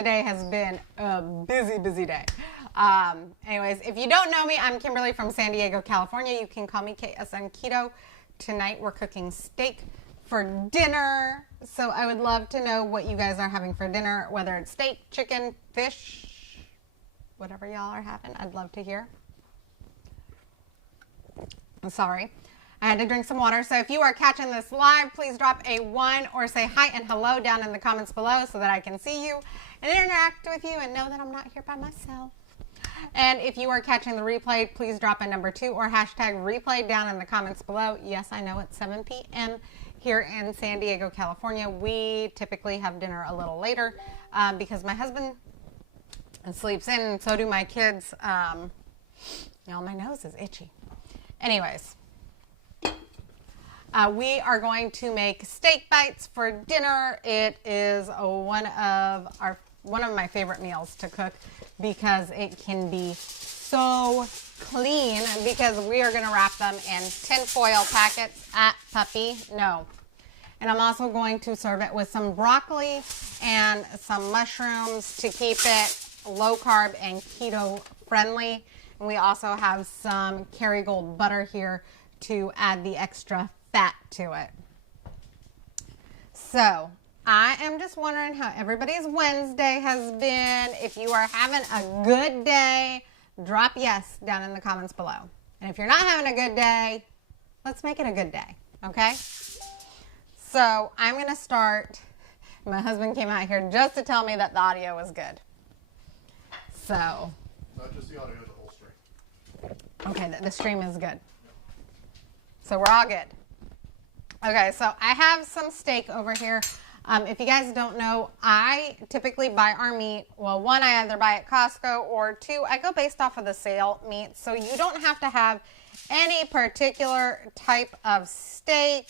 Today has been a busy, busy day. Anyways, if you don't know me, I'm Kimberly from San Diego, California. You can call me KSN Keto. Tonight we're cooking steak for dinner. So I would love to know what you guys are having for dinner, whether it's steak, chicken, fish, whatever y'all are having. I'd love to hear. I'm sorry. I had to drink some water. So if you are catching this live, please drop a 1 or say hi and hello down in the comments below so that I can see you and interact with you and know that I'm not here by myself. And if you are catching the replay, please drop a number 2 or hashtag replay down in the comments below. Yes, I know it's 7 p.m. here in San Diego, California. We typically have dinner a little later because my husband sleeps in and so do my kids. My nose is itchy. Anyways. We are going to make steak bites for dinner. It is one of my favorite meals to cook because it can be so clean because we are going to wrap them in tin foil packets at Puppy. No. And I'm also going to serve it with some broccoli and some mushrooms to keep it low carb and keto friendly. And we also have some Kerrygold butter here to add the extra fat to it. So I am just wondering how everybody's Wednesday has been. If you are having a good day, drop yes down in the comments below. And if you're not having a good day, let's make it a good day, okay? So I'm going to start. My husband came out here just to tell me that the audio was good. So. Not just the audio, the whole stream. Okay, the stream is good. So we're all good. Okay, so I have some steak over here. If you guys don't know, I typically buy our meat. Well, one, I either buy at Costco, or two, I go based off of the sale meat. So you don't have to have any particular type of steak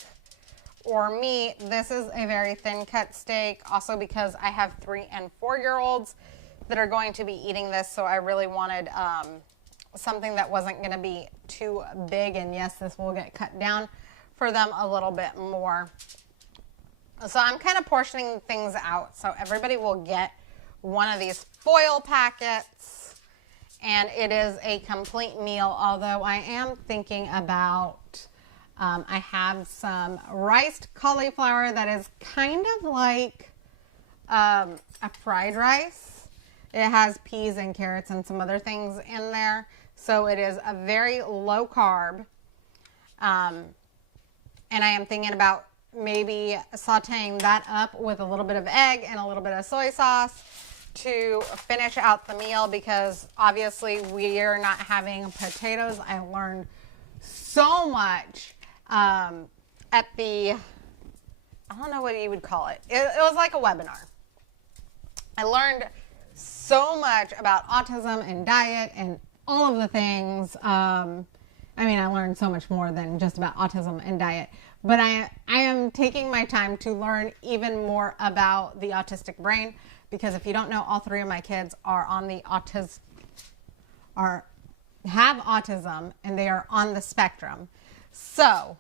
or meat. This is a very thin cut steak, also because I have 3- and 4-year-olds that are going to be eating this. So I really wanted something that wasn't going to be too big. And yes, this will get cut down for them a little bit more. So I'm kind of portioning things out so everybody will get one of these foil packets, and it is a complete meal, although I am thinking about I have some riced cauliflower that is kind of like a fried rice. It has peas and carrots and some other things in there, so it is a very low carb. And I am thinking about maybe sauteing that up with a little bit of egg and a little bit of soy sauce to finish out the meal, because obviously we are not having potatoes. I learned so much at the, I don't know what you would call it. It was like a webinar. I learned so much about autism and diet and all of the things. I learned so much more than just about autism and diet, but I am taking my time to learn even more about the autistic brain, because if you don't know, all 3 of my kids are on the have autism, and they are on the spectrum. So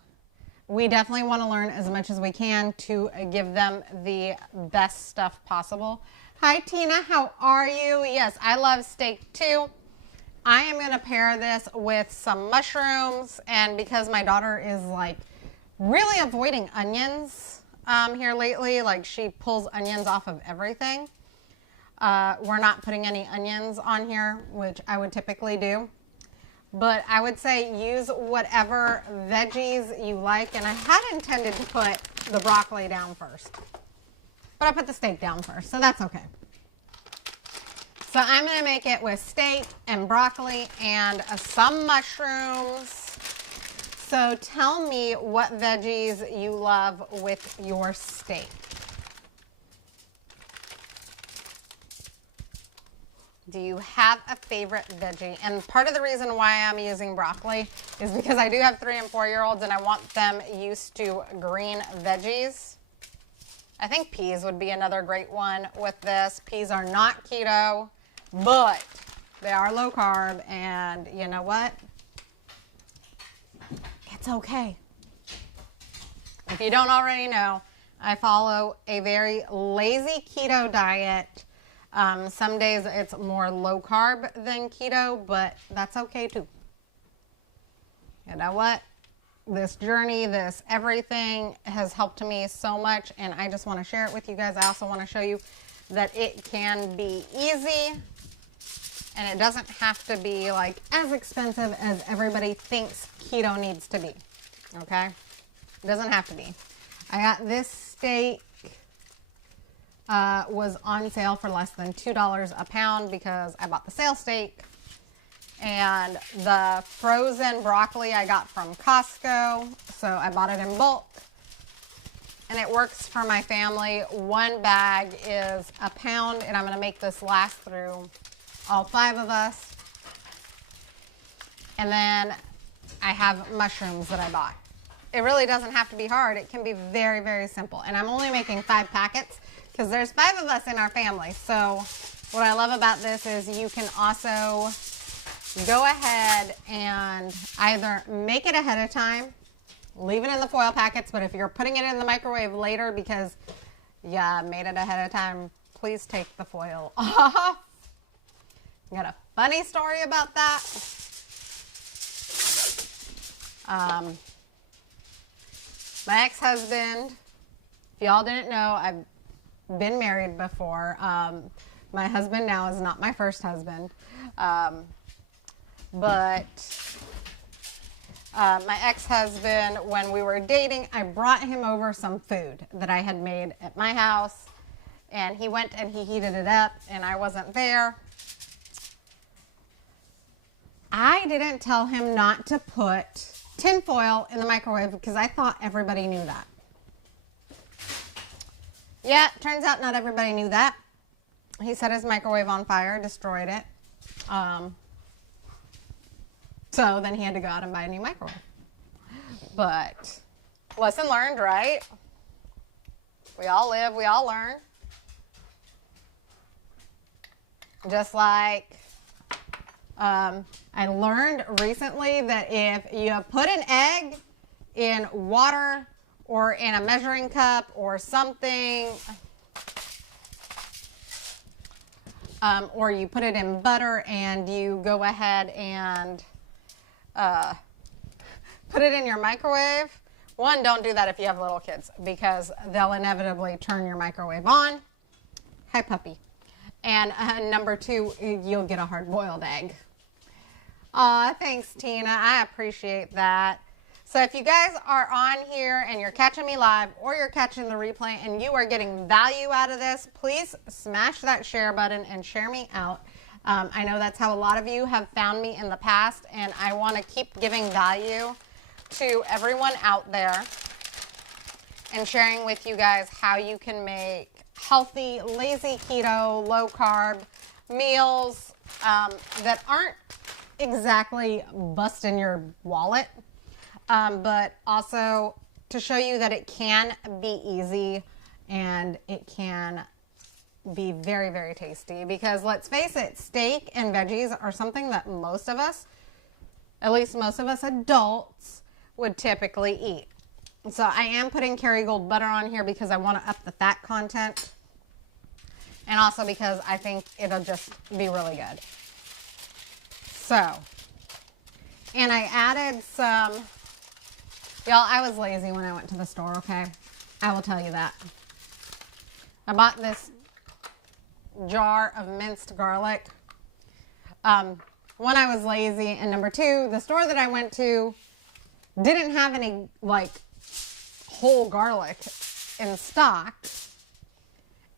we definitely want to learn as much as we can to give them the best stuff possible. Hi, Tina. How are you? Yes, I love steak too. I am going to pair this with some mushrooms, and because my daughter is like really avoiding onions here lately, like she pulls onions off of everything. We're not putting any onions on here, which I would typically do. But I would say use whatever veggies you like, and I had intended to put the broccoli down first, but I put the steak down first, so that's okay. So I'm going to make it with steak and broccoli and some mushrooms. So tell me what veggies you love with your steak. Do you have a favorite veggie? And part of the reason why I'm using broccoli is because I do have 3- and 4-year-olds, and I want them used to green veggies. I think peas would be another great one with this. Peas are not keto, but they are low carb, and you know what? It's okay. If you don't already know, I follow a very lazy keto diet. Some days it's more low carb than keto, but that's okay too. You know what? This journey, this everything has helped me so much, and I just want to share it with you guys. I also want to show you that it can be easy, and it doesn't have to be like as expensive as everybody thinks keto needs to be. Okay? It doesn't have to be. I got this steak, was on sale for less than $2 a pound because I bought the sale steak. And the frozen broccoli I got from Costco, so I bought it in bulk. And it works for my family. One bag is a pound, and I'm going to make this last through all 5 of us. And then I have mushrooms that I bought. It really doesn't have to be hard. It can be very, very simple. And I'm only making 5 packets because there's 5 of us in our family. So what I love about this is you can also go ahead and either make it ahead of time, leave it in the foil packets, but if you're putting it in the microwave later because you made it ahead of time, please take the foil off. I got a funny story about that. My ex-husband, if y'all didn't know, I've been married before. My husband now is not my first husband. But my ex-husband, when we were dating, I brought him over some food that I had made at my house, and he went and he heated it up, and I wasn't there. I didn't tell him not to put tin foil in the microwave because I thought everybody knew that. Yeah, turns out not everybody knew that. He set his microwave on fire, destroyed it. So then he had to go out and buy a new microwave. But lesson learned, right? We all live, we all learn. Just like I learned recently that if you put an egg in water or in a measuring cup or something, or you put it in butter and you go ahead and put it in your microwave. One, don't do that if you have little kids because they'll inevitably turn your microwave on. Hi, puppy. And number 2, you'll get a hard-boiled egg. Aw, thanks, Tina. I appreciate that. So if you guys are on here and you're catching me live or you're catching the replay and you are getting value out of this, please smash that share button and share me out. I know that's how a lot of you have found me in the past, and I want to keep giving value to everyone out there and sharing with you guys how you can make healthy, lazy keto, low carb meals that aren't exactly busting your wallet, but also to show you that it can be easy and it can be very, very tasty. Because let's face it, steak and veggies are something that most of us, at least most of us adults, would typically eat. So I am putting Kerrygold butter on here because I want to up the fat content, and also because I think it'll just be really good. So, and I added some, y'all, I was lazy when I went to the store, okay? I will tell you that. I bought this jar of minced garlic. One, I was lazy, and number 2, the store that I went to didn't have any, like, whole garlic in stock,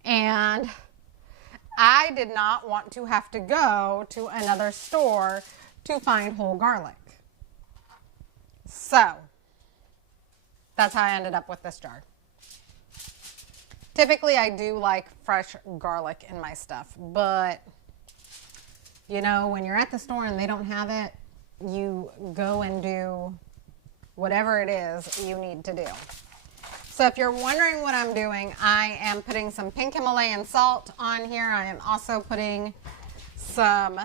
and I did not want to have to go to another store to find whole garlic. So, that's how I ended up with this jar. Typically, I do like fresh garlic in my stuff, but, you know, when you're at the store and they don't have it, you go and do whatever it is you need to do. So if you're wondering what I'm doing, I am putting some pink Himalayan salt on here. I am also putting some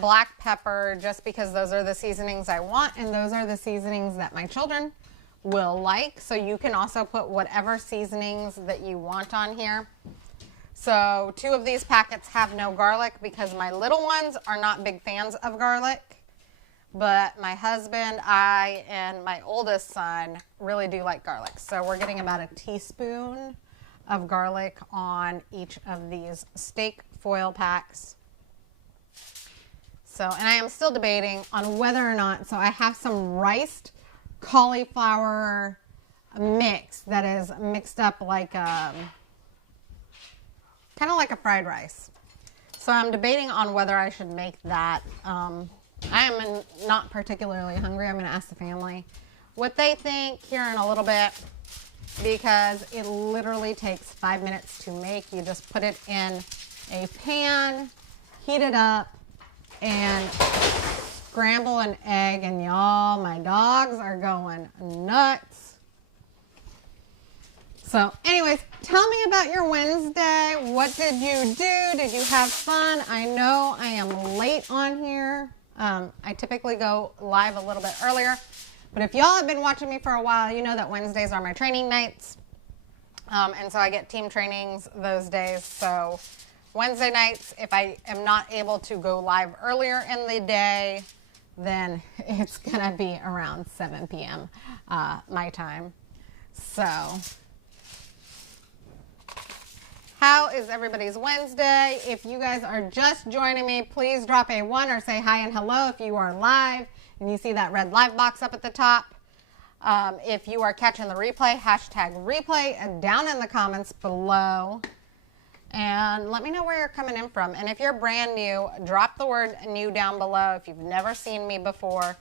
black pepper, just because those are the seasonings I want, and those are the seasonings that my children will like. So you can also put whatever seasonings that you want on here. So 2 of these packets have no garlic because my little ones are not big fans of garlic. But my husband, I, and my oldest son really do like garlic. So we're getting about a teaspoon of garlic on each of these steak foil packs. So, and I am still debating on whether or not, so I have some riced cauliflower mix that is mixed up like kind of like a fried rice. So I'm debating on whether I should make that. I am not particularly hungry. I'm going to ask the family what they think here in a little bit, because it literally takes 5 minutes to make. You just put it in a pan, heat it up, and scramble an egg. And y'all, my dogs are going nuts. So anyways, tell me about your Wednesday. What did you do? Did you have fun? I know I am late on here. I typically go live a little bit earlier, but if y'all have been watching me for a while, you know that Wednesdays are my training nights. And so I get team trainings those days. So Wednesday nights, if I am not able to go live earlier in the day, then it's gonna be around 7 p.m. My time. So how is everybody's Wednesday? If you guys are just joining me, please drop a 1 or say hi and hello if you are live and you see that red live box up at the top. If you are catching the replay, hashtag replay down in the comments below. And let me know where you're coming in from. And if you're brand new, drop the word new down below if you've never seen me before.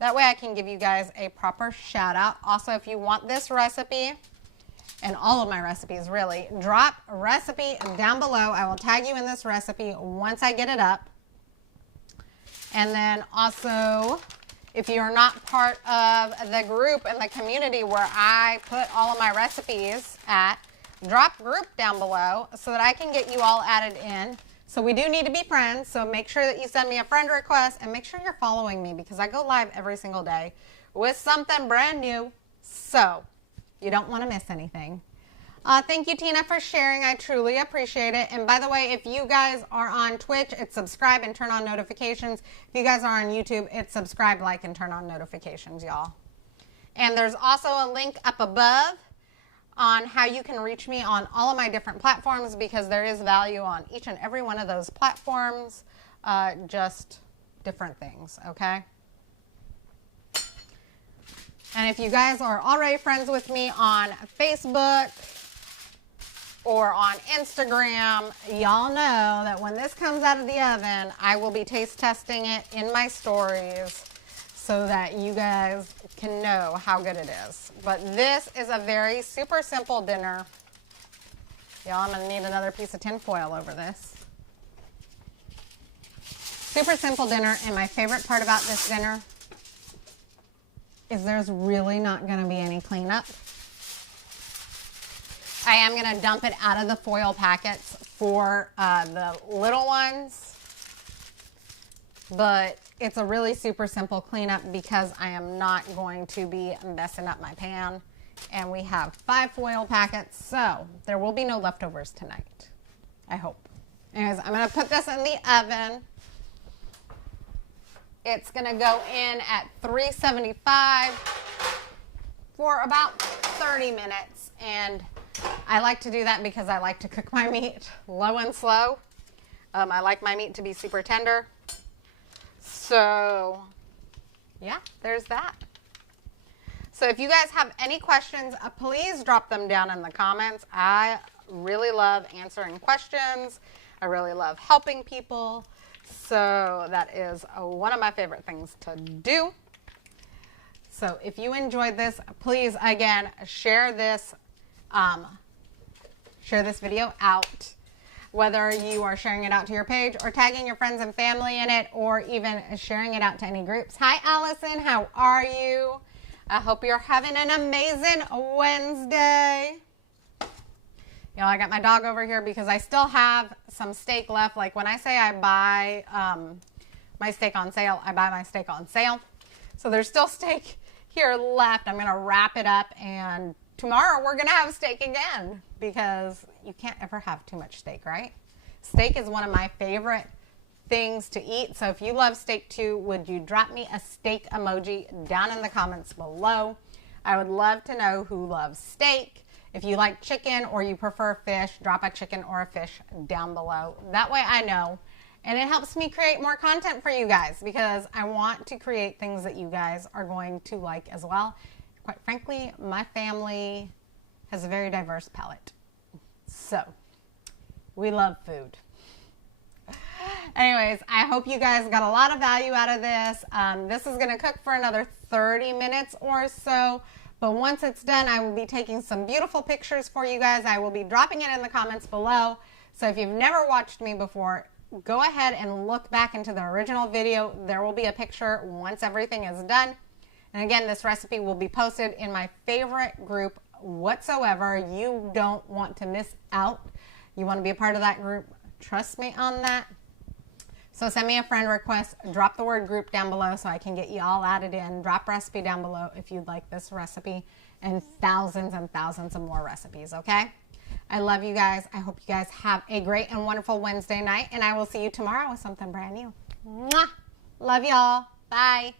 That way I can give you guys a proper shout out. Also, if you want this recipe, and all of my recipes really, drop a recipe down below. I will tag you in this recipe once I get it up. And then also, if you're not part of the group and the community where I put all of my recipes at, drop group down below so that I can get you all added in. So we do need to be friends, so make sure that you send me a friend request and make sure you're following me because I go live every single day with something brand new. So you don't want to miss anything. Thank you, Tina, for sharing. I truly appreciate it. And by the way, if you guys are on Twitch, it's subscribe and turn on notifications. If you guys are on YouTube, it's subscribe, like, and turn on notifications, y'all. And there's also a link up above on how you can reach me on all of my different platforms because there is value on each and every one of those platforms, just different things, okay? And if you guys are already friends with me on Facebook or on Instagram, y'all know that when this comes out of the oven, I will be taste testing it in my stories so that you guys can know how good it is. But this is a very super simple dinner. Y'all, I'm gonna need another piece of tin foil over this. Super simple dinner, and my favorite part about this dinner is there's really not going to be any cleanup. I am going to dump it out of the foil packets for the little ones, but it's a really super simple cleanup because I am not going to be messing up my pan. And we have 5 foil packets, so there will be no leftovers tonight, I hope. Anyways, I'm going to put this in the oven. It's going to go in at 375 for about 30 minutes. And I like to do that because I like to cook my meat low and slow. I like my meat to be super tender. So, yeah, there's that. So if you guys have any questions, please drop them down in the comments. I really love answering questions. I really love helping people. So that is one of my favorite things to do. So if you enjoyed this, please, again, share this video out. Whether you are sharing it out to your page or tagging your friends and family in it or even sharing it out to any groups. Hi, Allison. How are you? I hope you're having an amazing Wednesday. You know, I got my dog over here because I still have some steak left. Like when I say I buy my steak on sale, I buy my steak on sale. So there's still steak here left. I'm going to wrap it up and tomorrow we're going to have steak again because you can't ever have too much steak, right? Steak is one of my favorite things to eat. So if you love steak too, would you drop me a steak emoji down in the comments below? I would love to know who loves steak. If you like chicken or you prefer fish, drop a chicken or a fish down below. That way I know. And it helps me create more content for you guys because I want to create things that you guys are going to like as well. Quite frankly, my family has a very diverse palate. So, we love food. Anyways, I hope you guys got a lot of value out of this. This is going to cook for another 30 minutes or so. But once it's done, I will be taking some beautiful pictures for you guys. I will be dropping it in the comments below. So if you've never watched me before, go ahead and look back into the original video. There will be a picture once everything is done. And again, this recipe will be posted in my favorite group whatsoever. You don't want to miss out. You want to be a part of that group. Trust me on that. So send me a friend request, drop the word group down below so I can get you all added in. Drop recipe down below if you'd like this recipe and thousands of more recipes, okay? I love you guys. I hope you guys have a great and wonderful Wednesday night, and I will see you tomorrow with something brand new. Mwah! Love y'all. Bye.